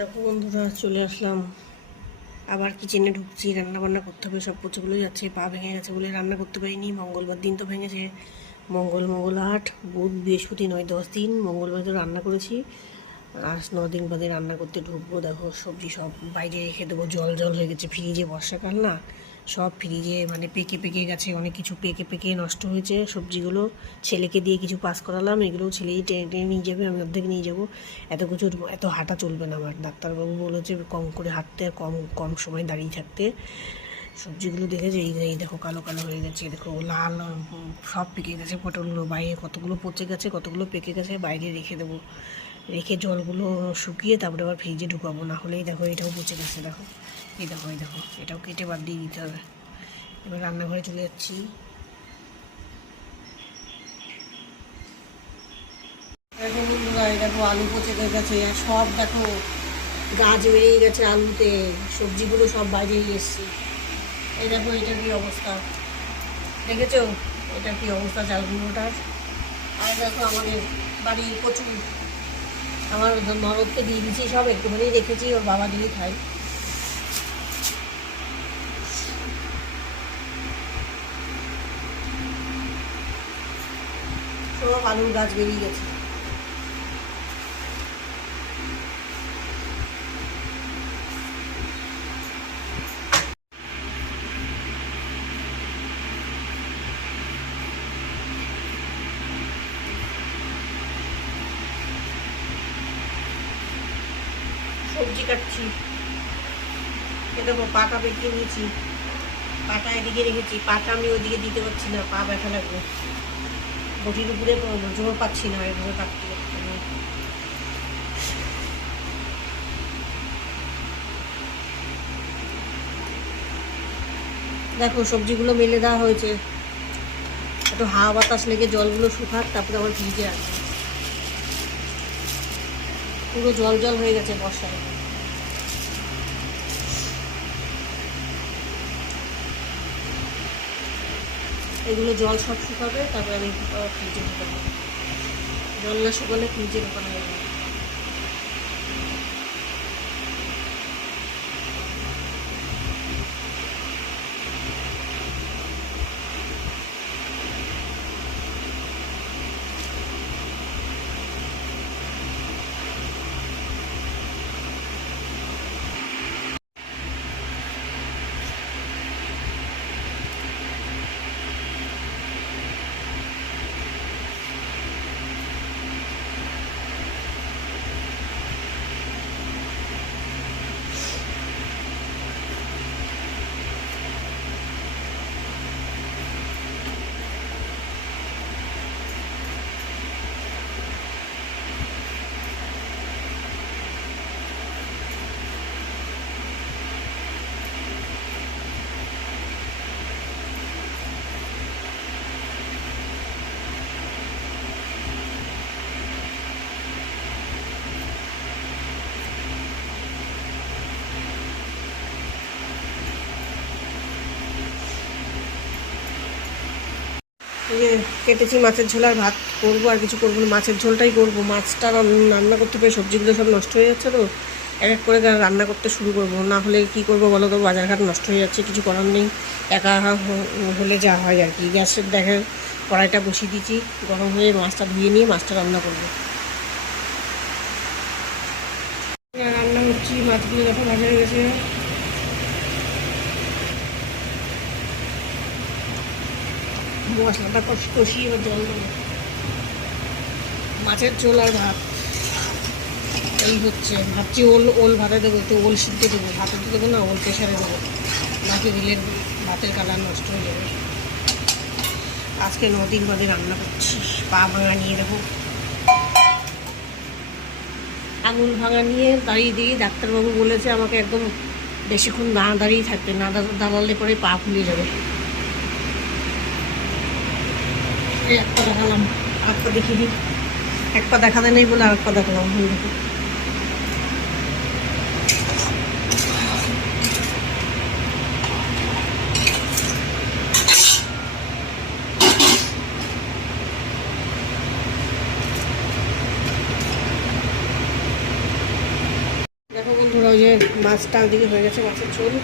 দেখো বন্ধুরা, চলে আসলাম। আবার কিচেনে ঢুকছি, রান্না বান্না করতে হবে। সব পচেগুলো যাচ্ছে, পা ভেঙে গেছে বলে রান্না করতে পারিনি। মঙ্গলবার দিন তো ভেঙেছে। মঙ্গল হাট, বুধ বৃহস্পতি 9-10 দিন মঙ্গলবার তো রান্না করেছি। আর 9 দিন বাদে রান্না করতে ঢুকবো। দেখো সবজি সব বাইরে রেখে দেবো, জল জল হয়ে গেছে। ফ্রিজে বর্ষাকাল না, সব ফ্রিজে মানে পেকে পেকে গেছে। অনেক কিছু পেকে পেকে নষ্ট হয়েছে সবজিগুলো। ছেলেকে দিয়ে কিছু পাস করালাম, এগুলো ছেলেই টেনে টেনে নিয়ে যাবে, আমি অর্ধেক নিয়ে যাবো। এত কিছু এত হাঁটা চলবে না আমার। ডাক্তারবাবু বলেছে কম করে হাঁটতে, আর কম কম সময় দাঁড়িয়ে থাকতে। সবজিগুলো দেখেছে, এই দেখো কালো কালো হয়ে গেছে, দেখো লাল, সব পেকে গেছে। পটলগুলো বাইরে কতগুলো পচে গেছে, কতগুলো পেকে গেছে। বাইরে রেখে দেবো, রেখে জলগুলো শুকিয়ে তারপরে আবার ফ্রিজে ঢুকাবো। না হলেই দেখো এটাও পচে গেছে। দেখো এই দেখো এটাও কেটে বাদ দিয়ে দিতে হবে। এবার রান্নাঘরে চলে যাচ্ছি। দেখো বন্ধুরা, এই দেখো আলু পচে গেছে, আর সব দেখো গাছ বেরিয়ে গেছে আলুতে। সবজিগুলো সব বাইরে এসছে। এই দেখো এটা কি অবস্থা, দেখেছো? এটা কি অবস্থা চালগুলোটার। আর দেখো আমাদের বাড়ির কচু, আমার ননদকে দিয়ে দিয়েছি, সব একটুখানি রেখেছি, ওর বাবা দিয়ে খাই। সব আলুর গাছ বেরিয়ে গেছে। সবজি কাটছি, এ দেখো পাটা পেকিয়ে নিয়েছি। পাটা এদিকে রেখেছি, পাটা আমি ওইদিকে দিতে পারছি না, পা ব্যথা লাগবে। বটির উপরে জোর পাচ্ছি না এভাবে কাটতে। দেখো সবজিগুলো মেলে দেওয়া হয়েছে, একটু হাওয়া বাতাস লেগে জলগুলো শুকাক, তারপরে আবার ফ্রিজে আসবে। পুরো জল জল হয়ে গেছে বর্ষায়। এগুলো জল সব শুকাবে, তারপরে আমি ফ্রিজে ঢুকাবো। জল না শুকালে ফ্রিজে ঢুকানো যাবে না। কেটেছি মাছের ঝোল, আর ভাত করবো, আর কিছু করবো না। মাছের ঝোলটাই করবো, মাছটা রান্না করতে পেরে সবজিগুলো সব নষ্ট হয়ে যাচ্ছে। তো এক এক করে রান্না করতে শুরু করবো, না হলে কি করবো বলো তো? বাজারঘাট নষ্ট হয়ে যাচ্ছে, কিছু করার নেই। একা হলে যা হয় আর কি। গ্যাসের দেখে কড়াইটা বসিয়ে দিয়েছি, গরম হয়ে মাছটা ধুয়ে নিয়ে মাছটা রান্না করবো। রান্না করছি, মাছগুলো দেখো ভাজা হয়ে গেছে। মশলাটা কষিয়ে এবার জল দেবো। মাছের ঝোল আর ভাত এই হচ্ছে। ভাবছি ওল ভাতে দেবো, একটু ওল সিদ্ধ দেবো। ভাতে দেবো না, ওল প্রেশারে দেবো, নাকি দিলে ভাতের কালার নষ্ট হয়ে যাবে। আজকে 9 দিন বাদে রান্না করছি। পা ভাঙা নিয়ে দেখো, আঙুল ভাঙা নিয়ে দাঁড়িয়ে দিয়ে ডাক্তারবাবু বলেছে আমাকে একদম বেশিক্ষণ দাঁড়িয়ে থাকতে, না দাঁড়ালে পরে পা ফুলে যাবে। এই এক পা দেখালাম, আর পা দেখিয়ে দিই। এক পা দেখাতে নেই বলে আর এক পা দেখালাম। দেখো যে মাছটা দিকে হয়ে গেছে, মাছের ঝোল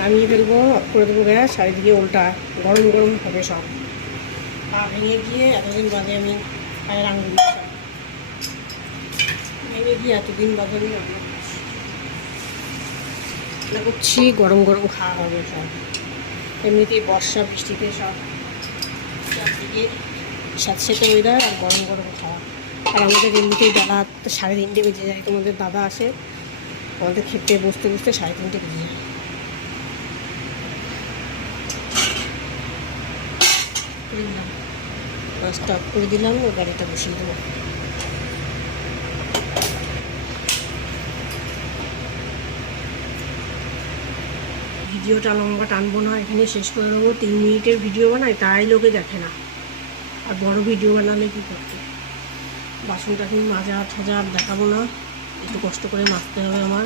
নামিয়ে ফেলবো, অফ করে দেবো গ্যাস। আর এদিকে উল্টা গরম গরম হবে সব। পা ভেঙে গিয়ে এতদিন বাদে আমি পায়ের আঙুল ভেঙে গিয়ে এতদিন বাদে আমি রান্না করছি। গরম গরম খাওয়া হবে সব। এমনিতেই বর্ষা বৃষ্টিতে সব চারদিকে স্যাঁতস্যাঁতে ওয়েদার আর গরম গরম খাওয়া। আর আমাদের এমনিতেই বেলা 3:30 বেজে যায়। তোমাদের দাদা আসে, আমাদের খেতে বসতে বসতে 3:30 বেজে যায়। স্টপ করে দিলাম, ও গাড়িটা বসিয়ে দেবো। ভিডিওটা লম্বা টানবো না, এখানে শেষ করে দেবো। 3 মিনিটের ভিডিও বানাই, তাই লোকে দেখে না। আর বড় ভিডিও বানালে কী করতে, বাসনটা এখন মাজা ঠাজা দেখাবো না, একটু কষ্ট করে মাজতে হবে আমার।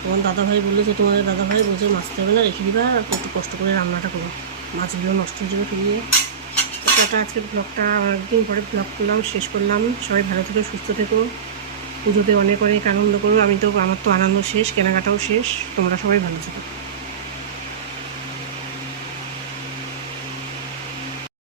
তোমার দাদাভাই বলেছে, তোমাদের দাদাভাই বলছে মাজতে হবে না, রেখে দিবা, আর একটু কষ্ট করে রান্নাটা করো, মাছগুলো নষ্ট হয়ে যাবে ফিরিয়ে। একটা আজকের ব্লগটা অনেকদিন পরে ব্লগ করলাম, শেষ করলাম। সবাই ভালো থেকো, সুস্থ থেকো, পুজোতে অনেক অনেক আনন্দ করো। আমার তো আনন্দ শেষ, কেনাকাটাও শেষ। তোমরা সবাই ভালো থেকো।